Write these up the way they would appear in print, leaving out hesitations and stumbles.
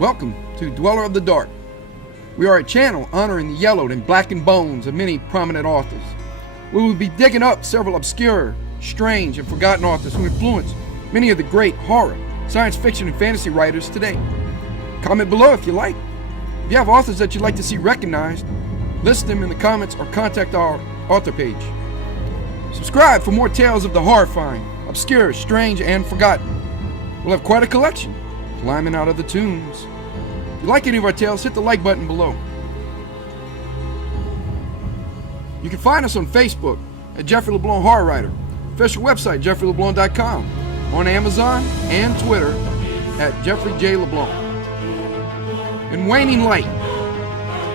Welcome to Dweller of the Dark. We are a channel honoring the yellowed and blackened bones of many prominent authors. We will be digging up several obscure, strange, and forgotten authors who influenced many of the great horror, science fiction, and fantasy writers today. Comment below if you like. If you have authors that you'd like to see recognized, list them in the comments or contact our author page. Subscribe for more tales of the horrifying, obscure, strange, and forgotten. We'll have quite a collection, climbing out of the tombs. If you like any of our tales, hit the like button below. You can find us on Facebook at Jeffrey LeBlanc Horror Writer, official website jeffreyleblanc.com, on Amazon and Twitter at Jeffrey J. LeBlanc. And Waning Light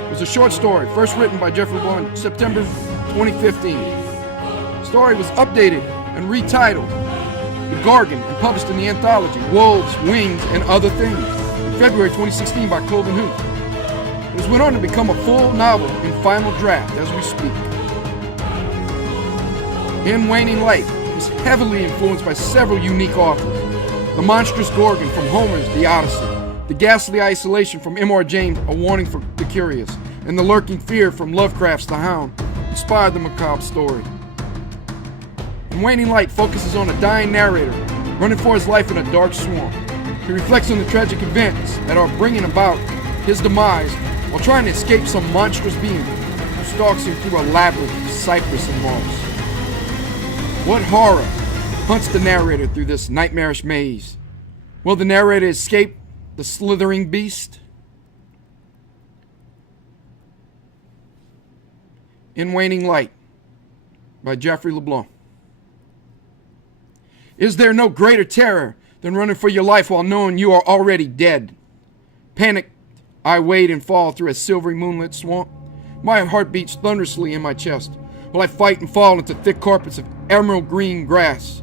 was a short story first written by Jeffrey LeBlanc in September 2015. The story was updated and retitled The Gorgon and published in the anthology Wolves, Wings, and Other Things in February 2016 by Cloven Hoof. It has went on to become a full novel in final draft as we speak. In Waning Light was heavily influenced by several unique authors. The monstrous Gorgon from Homer's The Odyssey, the ghastly isolation from M.R. James' A Warning for the Curious, and the lurking fear from Lovecraft's The Hound inspired the macabre story. And Waning Light focuses on a dying narrator running for his life in a dark swamp. He reflects on the tragic events that are bringing about his demise while trying to escape some monstrous being who stalks him through a labyrinth of cypress and moss. What horror hunts the narrator through this nightmarish maze? Will the narrator escape the slithering beast? In Waning Light by Jeffrey LeBlanc. Is there no greater terror than running for your life while knowing you are already dead? Panicked, I wade and fall through a silvery moonlit swamp. My heart beats thunderously in my chest while I fight and fall into thick carpets of emerald green grass,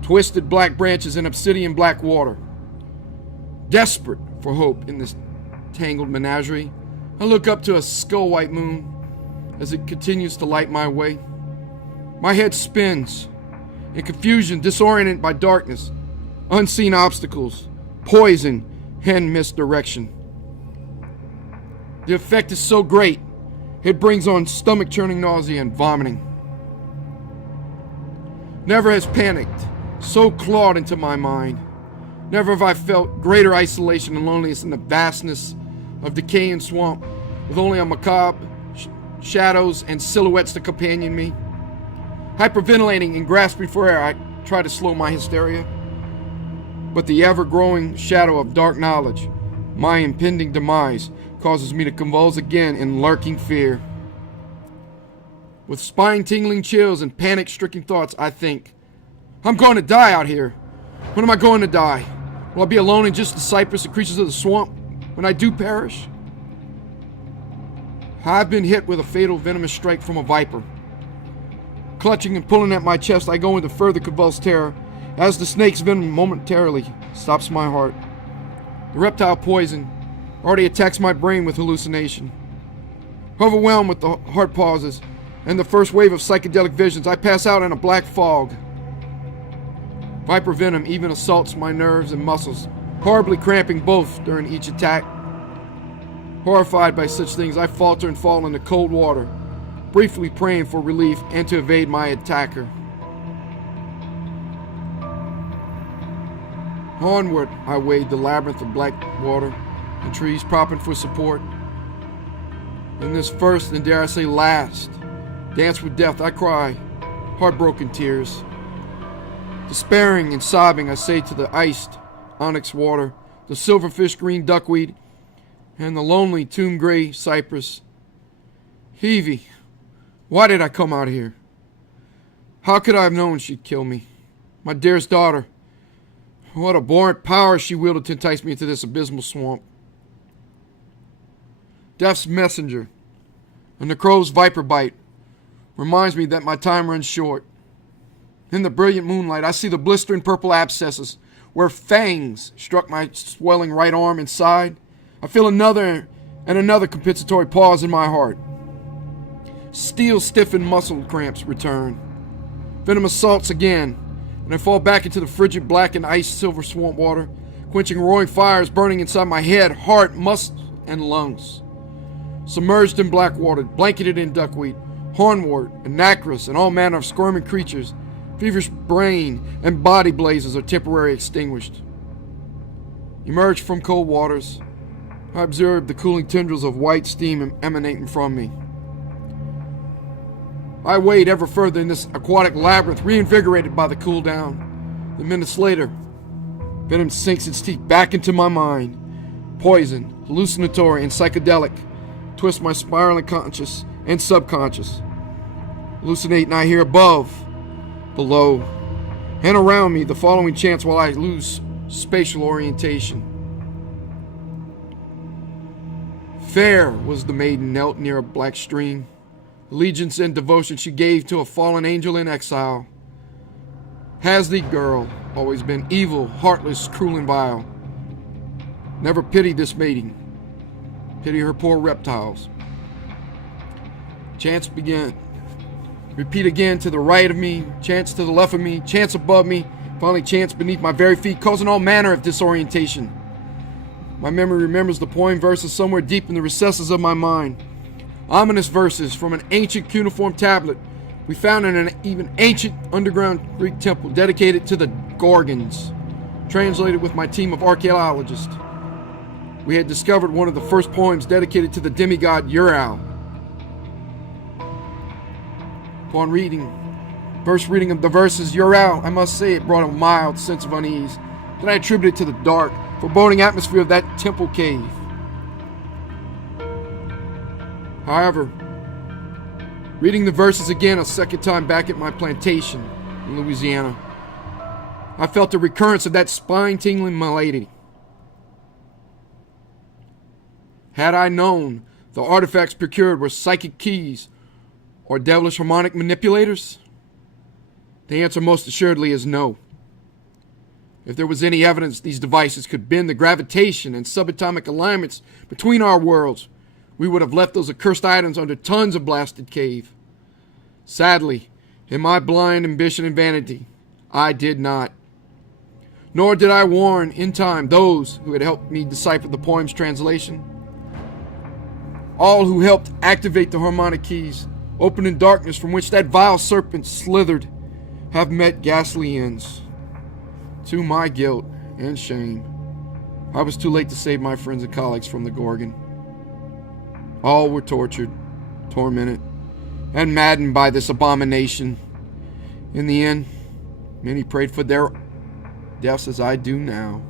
twisted black branches, and obsidian black water. Desperate for hope in this tangled menagerie, I look up to a skull-white moon as it continues to light my way. My head spins. In confusion, disoriented by darkness, unseen obstacles, poison, and misdirection. The effect is so great, it brings on stomach-churning nausea and vomiting. Never has panic so clawed into my mind. Never have I felt greater isolation and loneliness in the vastness of decaying swamp, with only a macabre, shadows, and silhouettes to companion me. Hyperventilating and grasping for air, I try to slow my hysteria. But the ever-growing shadow of dark knowledge, my impending demise, causes me to convulse again in lurking fear. With spine-tingling chills and panic-stricken thoughts, I think, I'm going to die out here. When am I going to die? Will I be alone in just the cypress and creatures of the swamp when I do perish? I've been hit with a fatal venomous strike from a viper. Clutching and pulling at my chest, I go into further convulsed terror as the snake's venom momentarily stops my heart. The reptile poison already attacks my brain with hallucination. Overwhelmed with the heart pauses and the first wave of psychedelic visions, I pass out in a black fog. Viper venom even assaults my nerves and muscles, horribly cramping both during each attack. Horrified by such things, I falter and fall into cold water, briefly praying for relief and to evade my attacker. Onward, I wade the labyrinth of black water and trees propping for support. In this first, and dare I say last, dance with death, I cry heartbroken tears. Despairing and sobbing, I say to the iced onyx water, the silverfish green duckweed, and the lonely tomb gray cypress, Evie, why did I come out here? How could I have known she'd kill me? My dearest daughter. What abhorrent power she wielded to entice me into this abysmal swamp. Death's messenger, and the crow's viper bite, reminds me that my time runs short. In the brilliant moonlight, I see the blistering purple abscesses where fangs struck my swelling right arm and side. I feel another and another compensatory pause in my heart. Steel-stiffened muscle cramps return. Venom assaults again, and I fall back into the frigid, blackened, ice-silver swamp water, quenching roaring fires burning inside my head, heart, muscles, and lungs. Submerged in black water, blanketed in duckweed, hornwort, and nacris, and all manner of squirming creatures, feverish brain and body blazes are temporarily extinguished. Emerged from cold waters, I observed the cooling tendrils of white steam emanating from me. I wade ever further in this aquatic labyrinth, reinvigorated by the cool down. The minutes later, venom sinks its teeth back into my mind. Poison, hallucinatory, and psychedelic, twist my spiraling conscious and subconscious. Hallucinate and I hear above, below, and around me the following chants while I lose spatial orientation. Fair was the maiden knelt near a black stream. Allegiance and devotion she gave to a fallen angel in exile. Has the girl always been evil, heartless, cruel, and vile? Never pitied this maiden. Pity her poor reptiles. Chants begin. Repeat again to the right of me, chants to the left of me, chants above me, finally chants beneath my very feet, causing all manner of disorientation. My memory remembers the poem verses somewhere deep in the recesses of my mind. Ominous verses from an ancient cuneiform tablet we found in an even ancient underground Greek temple dedicated to the Gorgons, translated with my team of archaeologists. We had discovered one of the first poems dedicated to the demigod Ural. Upon first reading of the verses Ural, I must say it brought a mild sense of unease that I attributed to the dark, foreboding atmosphere of that temple cave. However, reading the verses again a second time back at my plantation in Louisiana, I felt a recurrence of that spine-tingling malady. Had I known the artifacts procured were psychic keys or devilish harmonic manipulators? The answer most assuredly is no. If there was any evidence these devices could bend the gravitation and subatomic alignments between our worlds, we would have left those accursed items under tons of blasted cave. Sadly, in my blind ambition and vanity, I did not. Nor did I warn in time those who had helped me decipher the poem's translation. All who helped activate the harmonic keys, open in darkness from which that vile serpent slithered, have met ghastly ends. To my guilt and shame, I was too late to save my friends and colleagues from the Gorgon. All were tortured, tormented, and maddened by this abomination. In the end, many prayed for their deaths as I do now.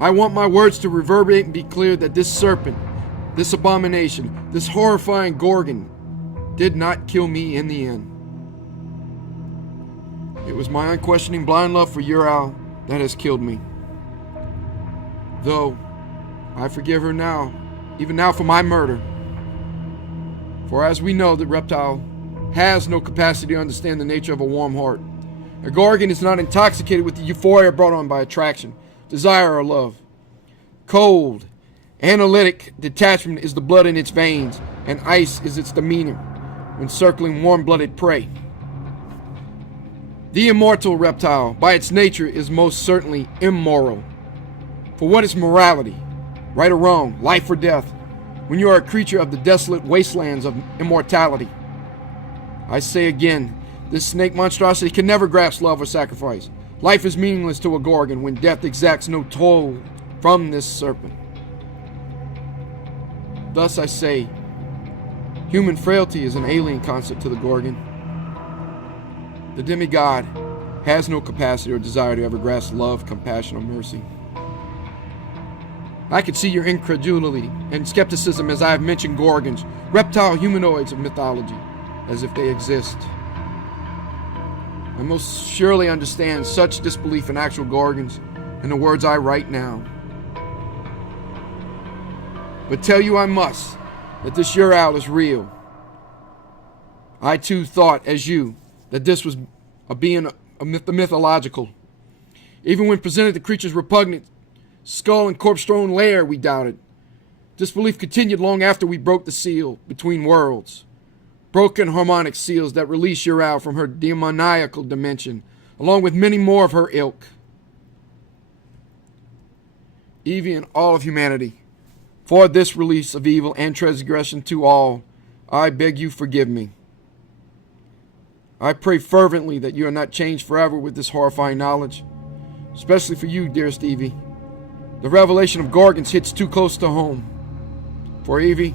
I want my words to reverberate and be clear that this serpent, this abomination, this horrifying Gorgon did not kill me in the end. It was my unquestioning blind love for Ural that has killed me. Though I forgive her now, even now for my murder. For as we know, the reptile has no capacity to understand the nature of a warm heart. A Gorgon is not intoxicated with the euphoria brought on by attraction, desire, or love. Cold, analytic detachment is the blood in its veins, and ice is its demeanor when circling warm-blooded prey. The immortal reptile, by its nature, is most certainly immoral. For what is morality? Right or wrong, life or death, when you are a creature of the desolate wastelands of immortality? I say again, this snake monstrosity can never grasp love or sacrifice. Life is meaningless to a Gorgon when death exacts no toll from this serpent. Thus I say, human frailty is an alien concept to the Gorgon. The demigod has no capacity or desire to ever grasp love, compassion, or mercy. I can see your incredulity and skepticism as I have mentioned Gorgons, reptile humanoids of mythology, as if they exist. I most surely understand such disbelief in actual Gorgons in the words I write now. But tell you I must that this Ural is real. I too thought, as you, that this was a being mythological. Even when presented the creature's repugnant skull and corpse-strewn lair, we doubted. Disbelief continued long after we broke the seal between worlds. Broken harmonic seals that release Ural from her demoniacal dimension, along with many more of her ilk. Evie and all of humanity, for this release of evil and transgression to all, I beg you forgive me. I pray fervently that you are not changed forever with this horrifying knowledge, especially for you, dearest Evie. The revelation of Gorgons hits too close to home. For Evie,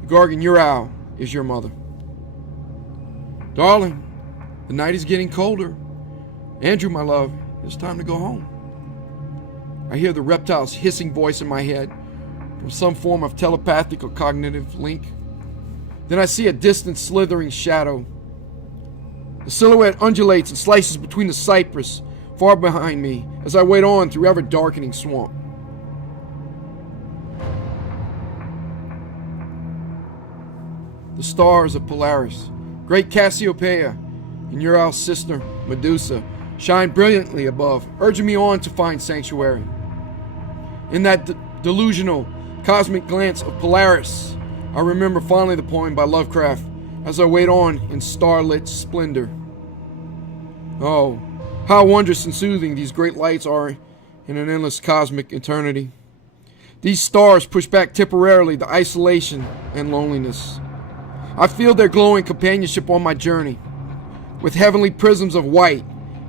the Gorgon Ural is your mother. Darling, the night is getting colder. Andrew, my love, it's time to go home. I hear the reptile's hissing voice in my head from some form of telepathic or cognitive link. Then I see a distant slithering shadow. The silhouette undulates and slices between the cypress far behind me as I wade on through ever-darkening swamp. The stars of Polaris, great Cassiopeia, and Ural's sister, Medusa, shine brilliantly above, urging me on to find sanctuary. In that delusional, cosmic glance of Polaris, I remember fondly the poem by Lovecraft as I wade on in starlit splendor. Oh, how wondrous and soothing these great lights are in an endless cosmic eternity. These stars push back temporarily the isolation and loneliness. I feel their glowing companionship on my journey, with heavenly prisms of white,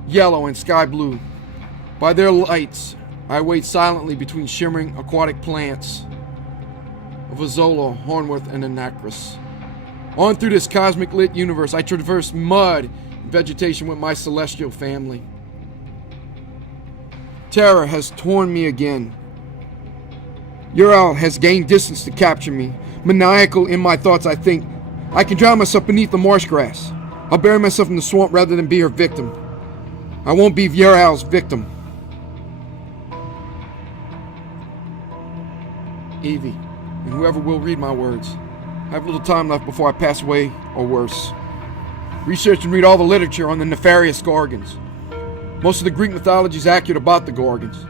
yellow, and sky blue. By their lights, I wade silently between shimmering aquatic plants of Azola, Hornworth, and Anacris. On through this cosmic lit universe, I traverse mud and vegetation with my celestial family. Terror has torn me again. Ural has gained distance to capture me. Maniacal in my thoughts, I think, I can drown myself beneath the marsh grass. I'll bury myself in the swamp rather than be her victim. I won't be Ural's victim. Evie, and whoever will read my words, I have little time left before I pass away, or worse. Research and read all the literature on the nefarious Gorgons. Most of the Greek mythology is accurate about the Gorgons.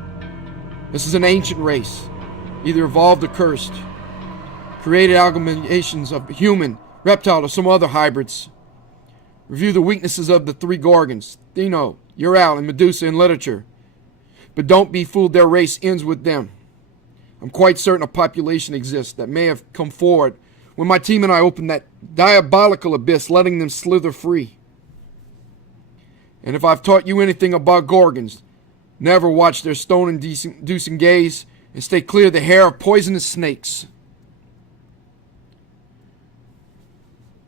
This is an ancient race, either evolved or cursed. Created amalgamations of human, reptile, or some other hybrids. Review the weaknesses of the three Gorgons, Theno, Ural, and Medusa in literature. But don't be fooled, their race ends with them. I'm quite certain a population exists that may have come forward when my team and I opened that diabolical abyss, letting them slither free. And if I've taught you anything about Gorgons, never watch their stone-inducing gaze and stay clear of the hair of poisonous snakes.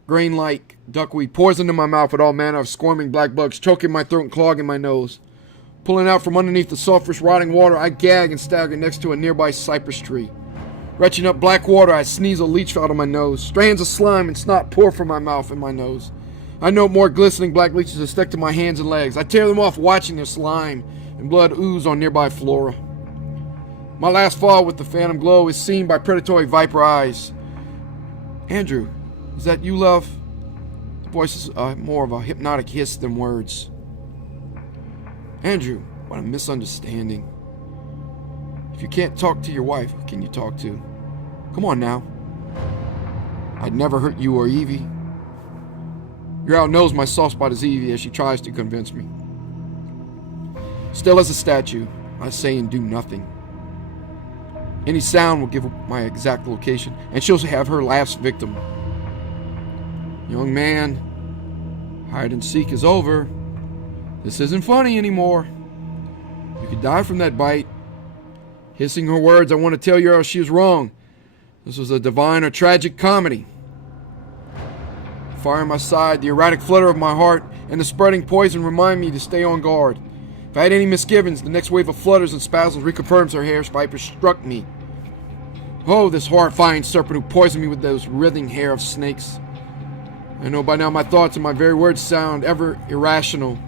Grain-like duckweed pours into my mouth with all manner of squirming black bugs, choking my throat and clogging my nose. Pulling out from underneath the sulphurous rotting water, I gag and stagger next to a nearby cypress tree. Retching up black water, I sneeze a leech out of my nose. Strands of slime and snot pour from my mouth and my nose. I note more glistening black leeches that stick to my hands and legs. I tear them off, watching their slime and blood ooze on nearby flora. My last fall with the phantom glow is seen by predatory viper eyes. Andrew, is that you, love? The voice is more of a hypnotic hiss than words. Andrew, what a misunderstanding. If you can't talk to your wife, who can you talk to? Come on now. I'd never hurt you or Evie. Ural knows my soft spot is Evie as she tries to convince me. Still as a statue, I say and do nothing. Any sound will give my exact location, and she'll have her last victim. Young man, hide and seek is over. This isn't funny anymore. You could die from that bite. Hissing her words, I want to tell Ural she was wrong. This was a divine or tragic comedy. The fire in my side, the erratic flutter of my heart, and the spreading poison remind me to stay on guard. If I had any misgivings, the next wave of flutters and spasms reconfirms her hair viper struck me. Oh, this horrifying serpent who poisoned me with those writhing hair of snakes. I know by now my thoughts and my very words sound ever irrational.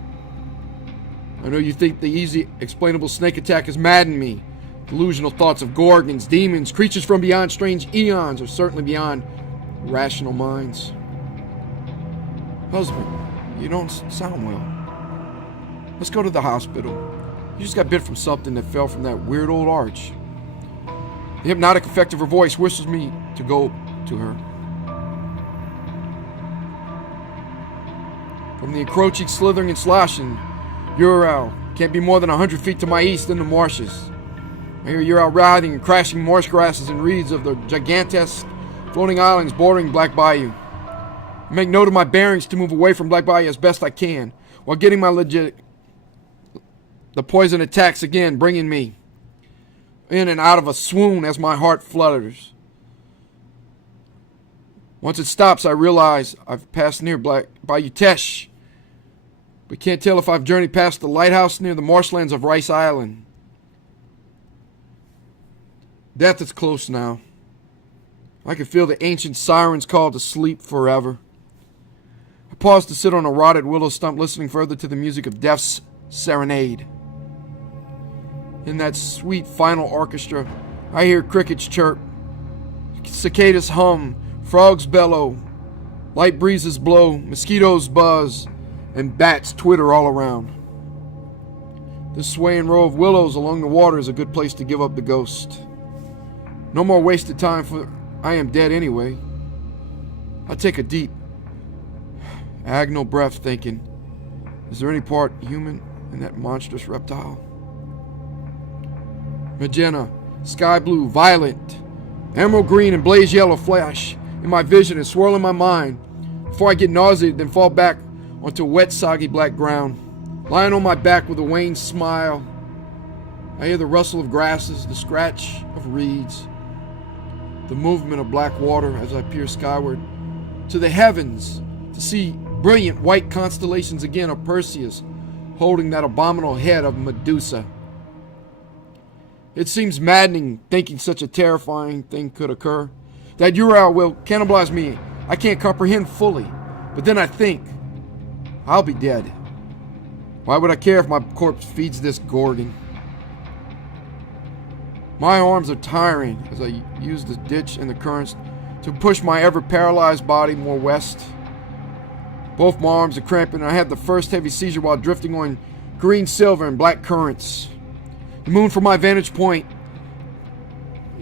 I know you think the easy, explainable snake attack has maddened me. Delusional thoughts of Gorgons, demons, creatures from beyond strange eons are certainly beyond rational minds. Husband, you don't sound well. Let's go to the hospital. You just got bit from something that fell from that weird old arch. The hypnotic effect of her voice whispers me to go to her. From the encroaching, slithering, and sloshing Ural can't be more than 100 feet to my east in the marshes. I hear Ural writhing and crashing marsh grasses and reeds of the gigantesque floating islands bordering Black Bayou. I make note of my bearings to move away from Black Bayou as best I can, while getting my legit. The poison attacks again, bringing me in and out of a swoon as my heart flutters. Once it stops, I realize I've passed near Black Bayou Teche, but can't tell if I've journeyed past the lighthouse near the marshlands of Rice Island. Death is close now. I can feel the ancient siren's call to sleep forever. I pause to sit on a rotted willow stump, listening further to the music of death's serenade. In that sweet final orchestra, I hear crickets chirp, cicadas hum, frogs bellow, light breezes blow, mosquitoes buzz, and bats twitter all around. This swaying row of willows along the water is a good place to give up the ghost. No more wasted time, for I am dead anyway. I take a deep, agonal breath, thinking, is there any part human in that monstrous reptile? Magenta, sky blue, violet, emerald green, and blaze yellow flash in my vision and swirl in my mind before I get nauseated, then fall back onto wet, soggy black ground. Lying on my back with a wan smile, I hear the rustle of grasses, the scratch of reeds, the movement of black water as I peer skyward to the heavens to see brilliant white constellations again of Perseus holding that abominable head of Medusa. It seems maddening thinking such a terrifying thing could occur. That Ural will cannibalize me, I can't comprehend fully. But then I think, I'll be dead. Why would I care if my corpse feeds this Gorgon? My arms are tiring as I use the ditch and the currents to push my ever-paralyzed body more west. Both my arms are cramping, and I had the first heavy seizure while drifting on green, silver, and black currents. The moon from my vantage point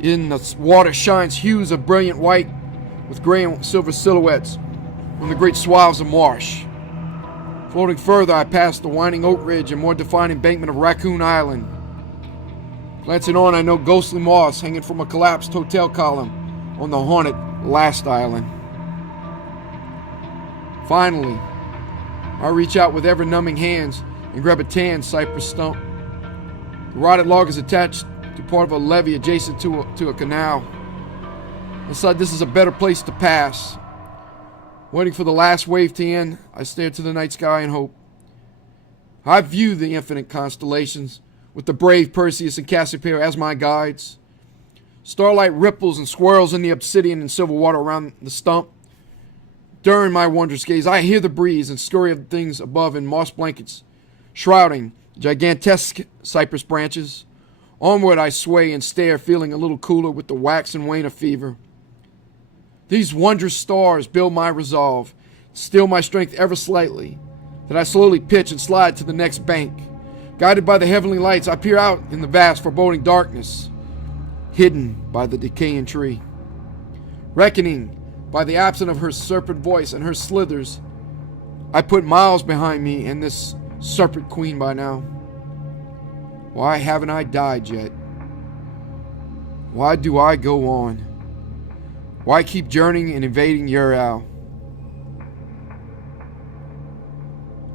in the water shines hues of brilliant white with gray and silver silhouettes on the great swaths of marsh. Floating further, I pass the winding Oak Ridge and more defined embankment of Raccoon Island. Glancing on, I know ghostly moss hanging from a collapsed hotel column on the haunted last island. Finally, I reach out with ever-numbing hands and grab a tan cypress stump. The rotted log is attached to part of a levee adjacent to a canal. I decide this is a better place to pass. Waiting for the last wave to end, I stare to the night sky and hope. I view the infinite constellations with the brave Perseus and Cassiopeia as my guides. Starlight ripples and swirls in the obsidian and silver water around the stump. During my wondrous gaze, I hear the breeze and scurry of things above in moss blankets, shrouding gigantesque cypress branches. Onward I sway and stare, feeling a little cooler with the wax and wane of fever. These wondrous stars build my resolve, still my strength ever slightly, that I slowly pitch and slide to the next bank. Guided by the heavenly lights, I peer out in the vast, foreboding darkness, hidden by the decaying tree. Reckoning by the absence of her serpent voice and her slithers, I put miles behind me and this serpent queen by now. Why haven't I died yet? Why do I go on? Why keep journeying and invading Ural?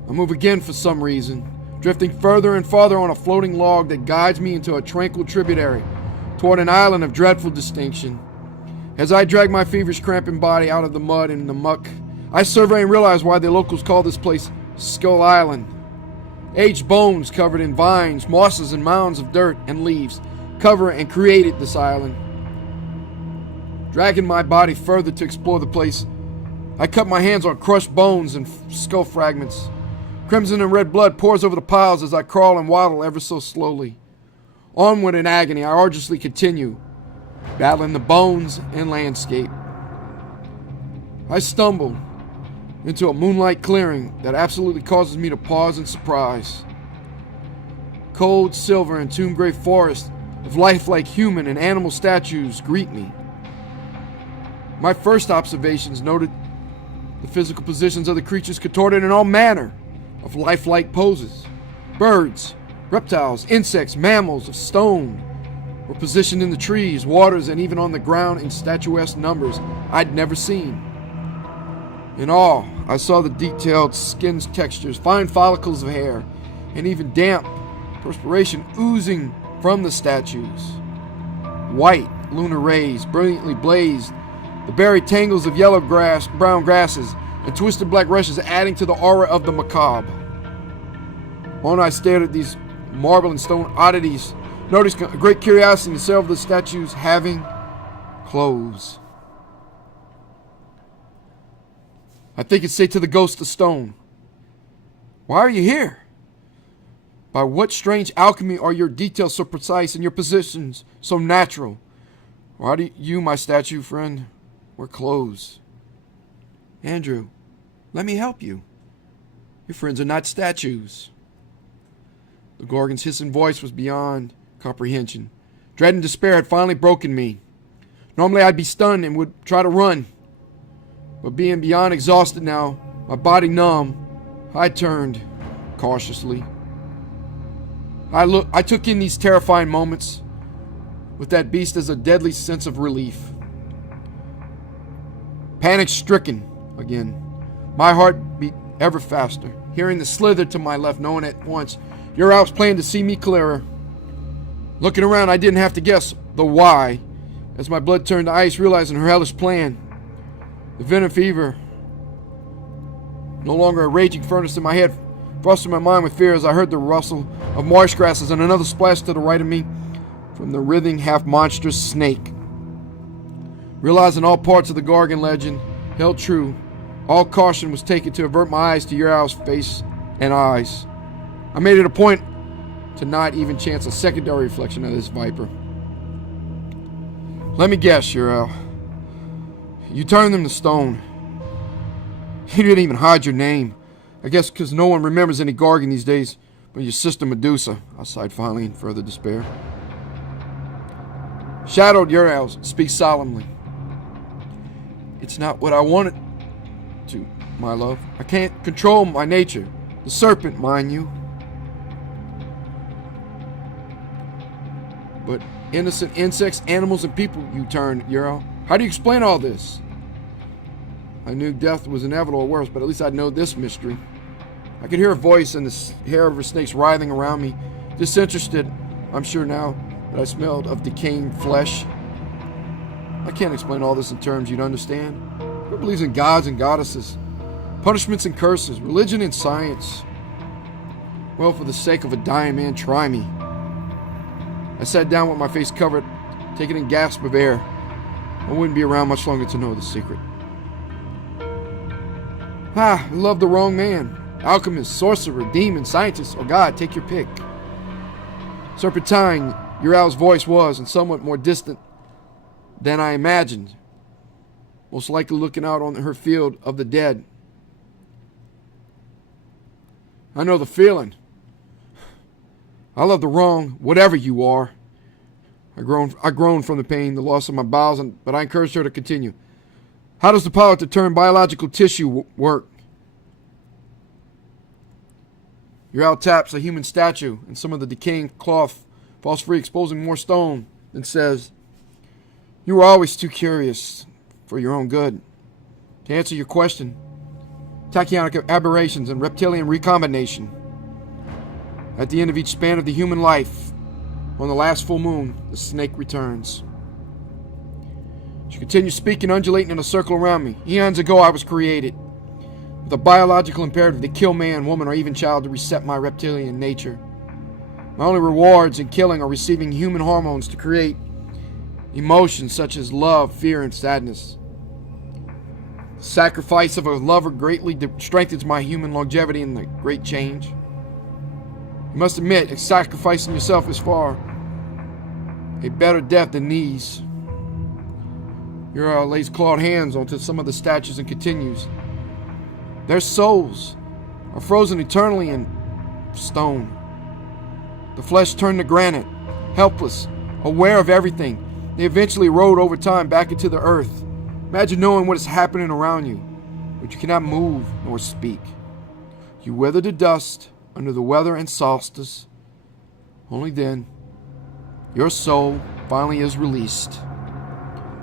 I move again for some reason, drifting further and farther on a floating log that guides me into a tranquil tributary toward an island of dreadful distinction. As I drag my feverish, cramping body out of the mud and the muck, I survey and realize why the locals call this place Skull Island. Aged bones covered in vines, mosses, and mounds of dirt and leaves cover and created this island. Dragging my body further to explore the place, I cut my hands on crushed bones and skull fragments. Crimson and red blood pours over the piles as I crawl and waddle ever so slowly. Onward in agony, I arduously continue, battling the bones and landscape. I stumble into a moonlight clearing that absolutely causes me to pause in surprise. Cold silver and tomb gray forest of lifelike human and animal statues greet me. My first observations noted the physical positions of the creatures contorted in all manner of lifelike poses. Birds, reptiles, insects, mammals of stone were positioned in the trees, waters, and even on the ground in statuesque numbers I'd never seen. In awe, I saw the detailed skin textures, fine follicles of hair, and even damp perspiration oozing from the statues. White lunar rays brilliantly blazed, the buried tangles of yellow grass, brown grasses, and twisted black rushes adding to the aura of the macabre. While I stared at these marble and stone oddities, noticed a great curiosity in several of the statues having clothes. I think it's say to the ghost of stone, "Why are you here? By what strange alchemy are your details so precise and your positions so natural? Why do you, my statue friend, wear clothes?" "Andrew, let me help you. Your friends are not statues." The Gorgon's hissing voice was beyond comprehension. Dread and despair had finally broken me. Normally I'd be stunned and would try to run. But being beyond exhausted now, my body numb, I turned cautiously. I took in these terrifying moments with that beast as a deadly sense of relief. Panic-stricken again, my heart beat ever faster, hearing the slither to my left, knowing at once your Alp's plan to see me clearer. Looking around, I didn't have to guess the why, as my blood turned to ice, realizing her hellish plan. The venom fever, no longer a raging furnace in my head, frosted my mind with fear as I heard the rustle of marsh grasses and another splash to the right of me from the writhing, half-monstrous snake. Realizing all parts of the Gorgon legend held true, all caution was taken to avert my eyes to Ural's face and eyes. I made it a point to not even chance a secondary reflection of this viper. "Let me guess, Ural. You turned them to stone. You didn't even hide your name. I guess because no one remembers any Gorgon these days but your sister Medusa," I sighed finally in further despair. Shadowed Ural speaks solemnly. "It's not what I wanted to, my love. I can't control my nature. The serpent, mind you. But innocent insects, animals, and people you turned, Ural. How do you explain all this?" I knew death was inevitable or worse, but at least I'd know this mystery. I could hear a voice and the hair of her snakes writhing around me, disinterested, I'm sure now, that I smelled of decaying flesh. "I can't explain all this in terms you'd understand. Who believes in gods and goddesses, punishments and curses, religion and science? Well, for the sake of a dying man, try me." I sat down with my face covered, taking a gasp of air. I wouldn't be around much longer to know the secret. I love the wrong man. Alchemist, sorcerer, demon, scientist, or god, take your pick. Serpentine, Ural's voice was, and somewhat more distant than I imagined. Most likely looking out on her field of the dead. I know the feeling. I love the wrong, whatever you are. I groaned from the pain, the loss of my bowels, but I encouraged her to continue. "How does the power to turn biological tissue work?" Ural taps a human statue, and some of the decaying cloth falls free, exposing more stone, and says, "You were always too curious for your own good. To answer your question, tachyonic aberrations and reptilian recombination. At the end of each span of the human life, on the last full moon, the snake returns." She continued speaking, undulating in a circle around me. "Eons ago I was created, with a biological imperative to kill man, woman, or even child to reset my reptilian nature. My only rewards in killing are receiving human hormones to create emotions such as love, fear, and sadness. The sacrifice of a lover greatly strengthens my human longevity in the great change. You must admit, sacrificing yourself is far a better death than these." Ural lays clawed hands onto some of the statues and continues. "Their souls are frozen eternally in stone. The flesh turned to granite, helpless, aware of everything. They eventually erode over time back into the earth. Imagine knowing what is happening around you. but you cannot move nor speak. You wither to dust under the weather and solstice. Only then, your soul finally is released.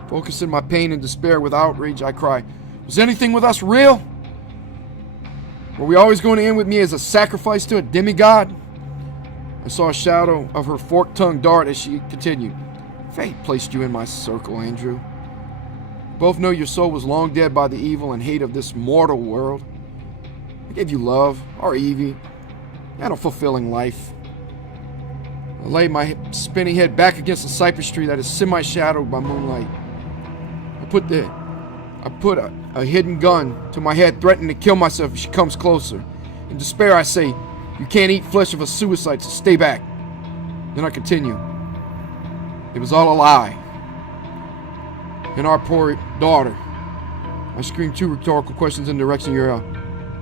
Focusing my pain and despair with outrage, I cry, was anything with us real? Were we always going to end with me as a sacrifice to a demigod? I saw a shadow of her forked tongue dart as she continued. Fate placed you in my circle, Andrew. We both know your soul was long dead by the evil and hate of this mortal world. I gave you love, our Evie, and a fulfilling life. I laid my spinning head back against the cypress tree that is semi-shadowed by moonlight. I put a hidden gun to my head, threatening to kill myself if she comes closer. In despair, I say, you can't eat flesh of a suicide, so stay back. Then I continue. It was all a lie. And our poor daughter. I scream two rhetorical questions in the direction you're out.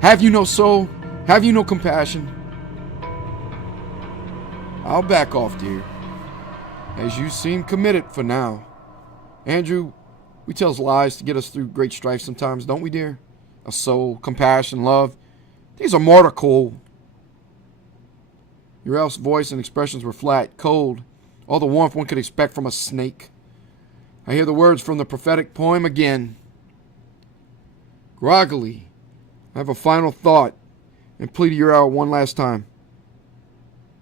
Have you no soul? Have you no compassion? I'll back off, dear. As you seem committed for now. Andrew, we tell lies to get us through great strife sometimes, don't we, dear? A soul, compassion, love. These are mortal cold. Uriel's voice and expressions were flat, cold, all the warmth one could expect from a snake. I hear the words from the prophetic poem again. Groggily, I have a final thought and plead to Uriel one last time.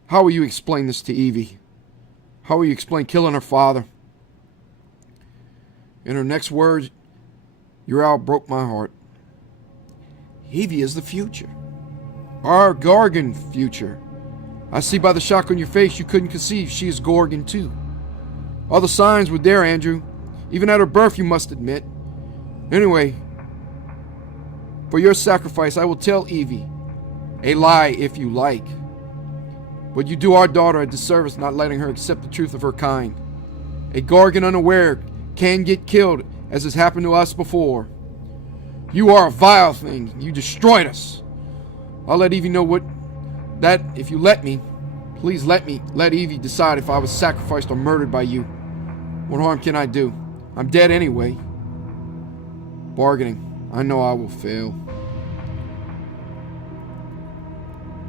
How will you explain this to Evie? How will you explain killing her father? In her next words, Uriel broke my heart. Evie is the future. Our Gorgon future. I see by the shock on your face you couldn't conceive she is Gorgon too. All the signs were there, Andrew. Even at her birth, you must admit. Anyway, for your sacrifice, I will tell Evie. A lie, if you like. But you do our daughter a disservice not letting her accept the truth of her kind. A Gorgon unaware can get killed, as has happened to us before. You are a vile thing. You destroyed us. I'll let Evie know that if you let me. Please let Evie decide if I was sacrificed or murdered by you. What harm can I do? I'm dead anyway. Bargaining. I know I will fail.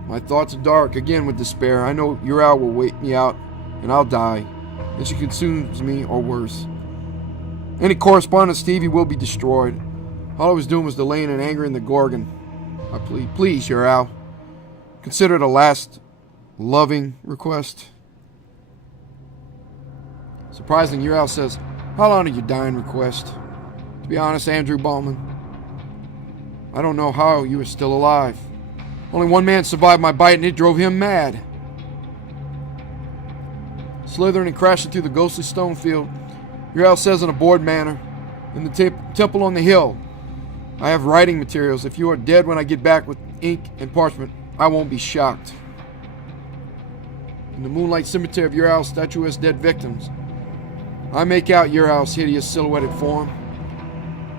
My thoughts are dark again with despair. I know Uriel will wait me out, and I'll die. Then she consumes me, or worse. Any correspondence to Evie will be destroyed. All I was doing was delaying and angering the Gorgon. I plead, please, Uriel, consider it a last loving request. Surprisingly, Uriel says, I'll honor your dying request. To be honest, Andrew Ballman, I don't know how you are still alive. Only one man survived my bite, and it drove him mad. Slithering and crashing through the ghostly stone field, Uriel says in a bored manner, in the temple on the hill, I have writing materials. If you are dead when I get back with ink and parchment, I won't be shocked. In the moonlight cemetery of Uriel's statuesque dead victims, I make out Uriel's hideous silhouetted form.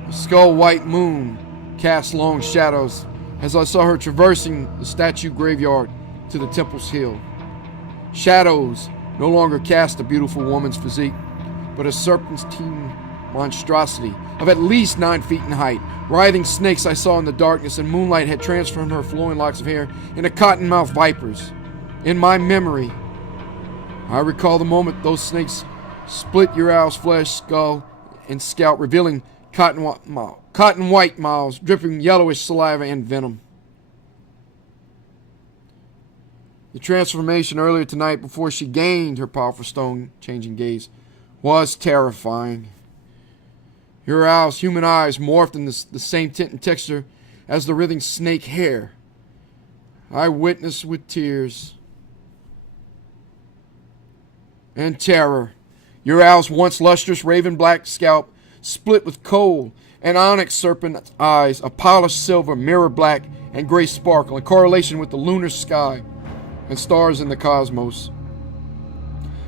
The skull-white moon casts long shadows as I saw her traversing the statue graveyard to the temple's hill. Shadows no longer cast a beautiful woman's physique, but a serpentine monstrosity of at least 9 feet in height. Writhing snakes I saw in the darkness, and moonlight had transformed her flowing locks of hair into cotton-mouthed vipers. In my memory, I recall the moment those snakes split Uriel's flesh, skull, and scalp, revealing cotton white mouths, dripping yellowish saliva and venom. The transformation earlier tonight, before she gained her powerful stone-changing gaze, was terrifying. Uriel's human eyes morphed in the same tint and texture as the writhing snake hair. I witnessed with tears and terror Uriel's once lustrous raven-black scalp split with coal and onyx serpent eyes of polished silver, mirror black, and gray sparkle in correlation with the lunar sky and stars in the cosmos.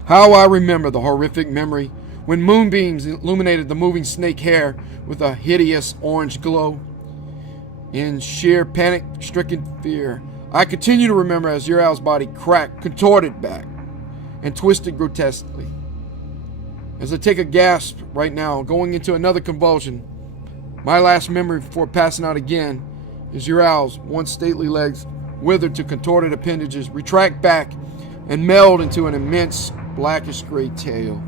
How I remember the horrific memory when moonbeams illuminated the moving snake hair with a hideous orange glow. In sheer panic-stricken fear, I continue to remember as Uriel's body cracked, contorted back, and twisted grotesquely. As I take a gasp right now, going into another convulsion, My last memory before passing out again is your owl's once stately legs withered to contorted appendages, retract back, and meld into an immense blackish gray tail.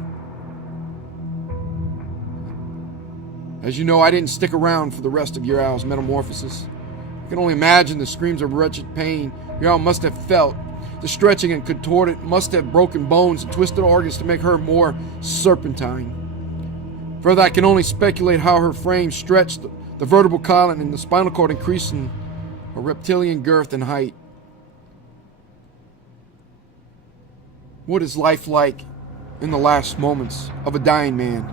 As you know, I didn't stick around for the rest of your owl's metamorphosis. I can only imagine the screams of wretched pain your owl must have felt. The stretching and contorted must have broken bones and twisted organs to make her more serpentine. Further, I can only speculate how her frame stretched, the vertebral column and the spinal cord increasing a reptilian girth and height. What is life like in the last moments of a dying man?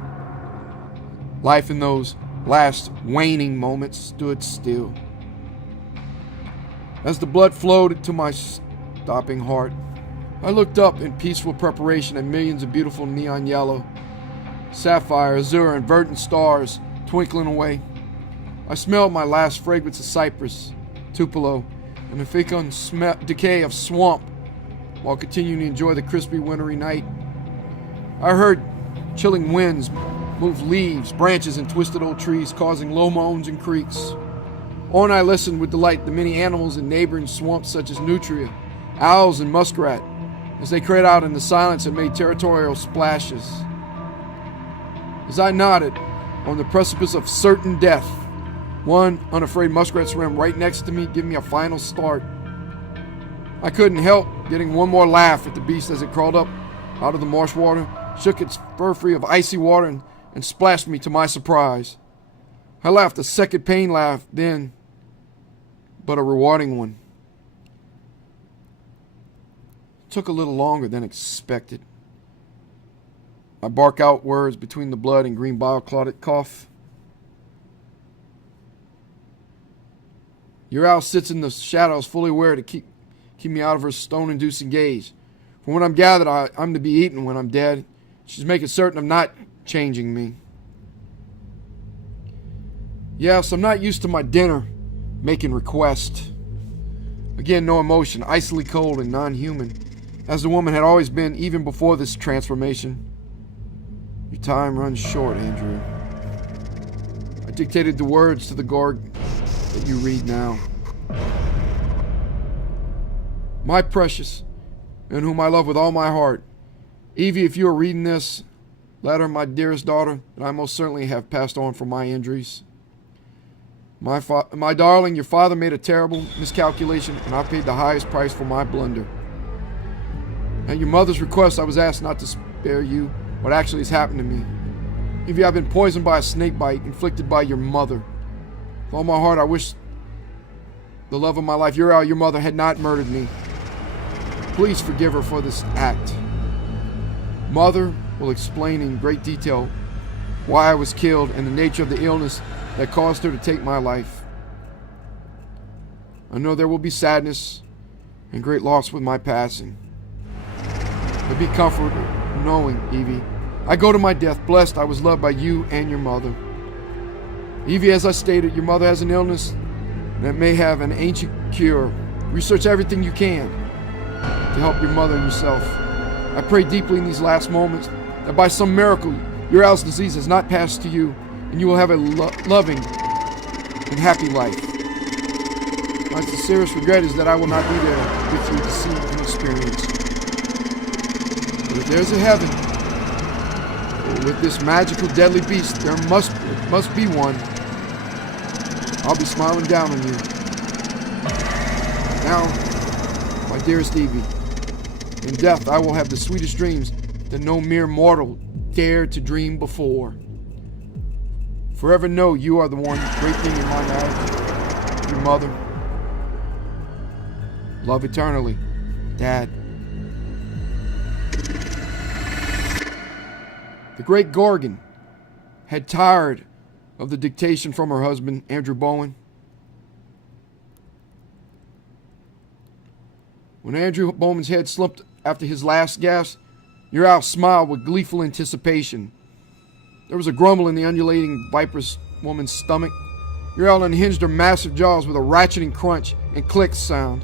Life in those last waning moments stood still. As the blood flowed to my stopping heart, I looked up in peaceful preparation at millions of beautiful neon yellow, sapphire, azure, and verdant stars twinkling away. I smelled my last fragrance of cypress, tupelo, and the fecund decay of swamp while continuing to enjoy the crispy wintry night. I heard chilling winds move leaves, branches, and twisted old trees, causing low moans and creaks. On I listened with delight the many animals in neighboring swamps such as nutria, owls, and muskrat, as they cried out in the silence and made territorial splashes. As I nodded on the precipice of certain death, one unafraid muskrat swam right next to me, giving me a final start. I couldn't help getting one more laugh at the beast as it crawled up out of the marsh water, shook its fur free of icy water, and splashed me to my surprise. I laughed a second pain laugh then, but a rewarding one. It took a little longer than expected. I bark out words between the blood and green bile-clotted cough. Your owl sits in the shadows, fully aware to keep me out of her stone-inducing gaze. From what I'm gathered, I'm to be eaten when I'm dead. She's making certain of not changing me. Yes, I'm not used to my dinner making requests. Again, no emotion, icily cold and non-human, as the woman had always been even before this transformation. Your time runs short, Andrew. I dictated the words to the Gorgon that you read now. My precious, and whom I love with all my heart, Evie, if you are reading this, let her, my dearest daughter, that I most certainly have passed on from my injuries. My darling, your father made a terrible miscalculation, and I paid the highest price for my blunder. At your mother's request, I was asked not to spare you what actually has happened to me. Evie, I've been poisoned by a snake bite inflicted by your mother. With all my heart, I wish the love of my life, your mother, had not murdered me. Please forgive her for this act. Mother will explain in great detail why I was killed and the nature of the illness that caused her to take my life. I know there will be sadness and great loss with my passing. But be comforted knowing, Evie, I go to my death blessed I was loved by you and your mother. Evie, as I stated, your mother has an illness that may have an ancient cure. Research everything you can to help your mother and yourself. I pray deeply in these last moments that by some miracle your owl's disease has not passed to you, and you will have a loving and happy life. My sincerest regret is that I will not be there with you to see and experience. But if there's a heaven, with this magical deadly beast, there must be one. I'll be smiling down on you. Now, my dearest Evie, in death I will have the sweetest dreams that no mere mortal dared to dream before. Forever know you are the one great thing in my marriage, your mother. Love eternally, Dad. The great Gorgon had tired of the dictation from her husband, Andrew Bowen. When Andrew Bowman's head slumped after his last gasp, your owl smiled with gleeful anticipation. There was a grumble in the undulating viper's woman's stomach. Your owl unhinged her massive jaws with a ratcheting crunch and click sound.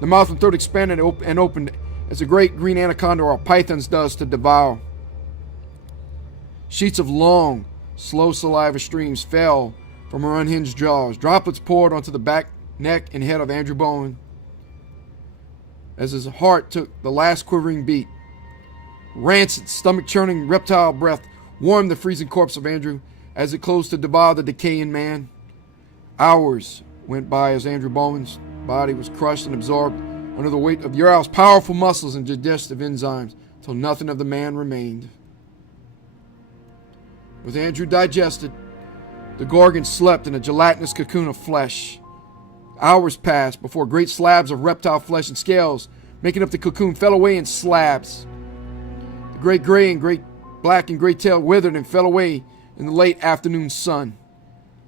The mouth and throat expanded and opened as a great green anaconda or a python's does to devour. Sheets of long, slow saliva streams fell from her unhinged jaws. Droplets poured onto the back, neck, and head of Andrew Bowen as his heart took the last quivering beat. Rancid, stomach-churning reptile breath warmed the freezing corpse of Andrew as it closed to devour the decaying man. Hours went by as Andrew Bowen's body was crushed and absorbed under the weight of Ural's powerful muscles and digestive enzymes till nothing of the man remained. With Andrew digested, the Gorgon slept in a gelatinous cocoon of flesh. Hours passed before great slabs of reptile flesh and scales making up the cocoon fell away in slabs. The great gray and great black and gray tail withered and fell away in the late afternoon sun.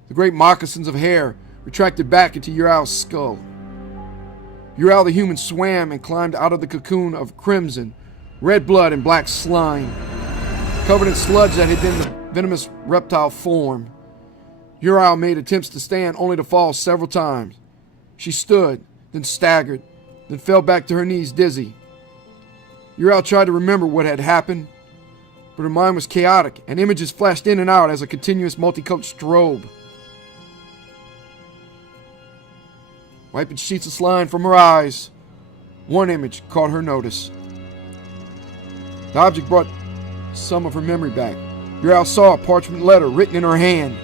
The great moccasins of hair retracted back into Ural's skull. Ural the human swam and climbed out of the cocoon of crimson, red blood and black slime, covered in sludge that had been the venomous reptile form. Ural made attempts to stand only to fall several times. She stood, then staggered, then fell back to her knees dizzy. Ural tried to remember what had happened, but her mind was chaotic and images flashed in and out as a continuous multicolored strobe. Wiping sheets of slime from her eyes, one image caught her notice. The object brought some of her memory back. Ural saw a parchment letter written in her hand.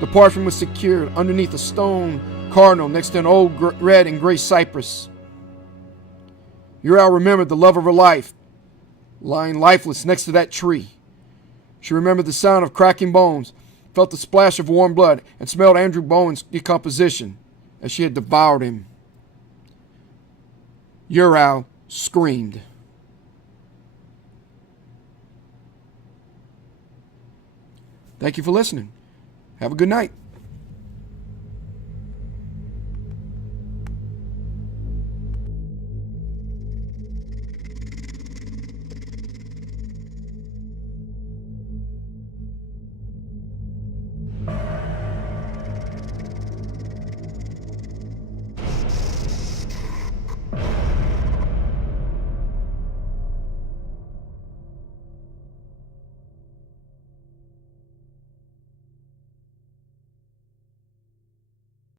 The parchment was secured underneath a stone cardinal next to an old red and gray cypress. Ural remembered the love of her life, lying lifeless next to that tree. She remembered the sound of cracking bones, felt the splash of warm blood, and smelled Andrew Bowen's decomposition as she had devoured him. Ural screamed. Thank you for listening. Have a good night.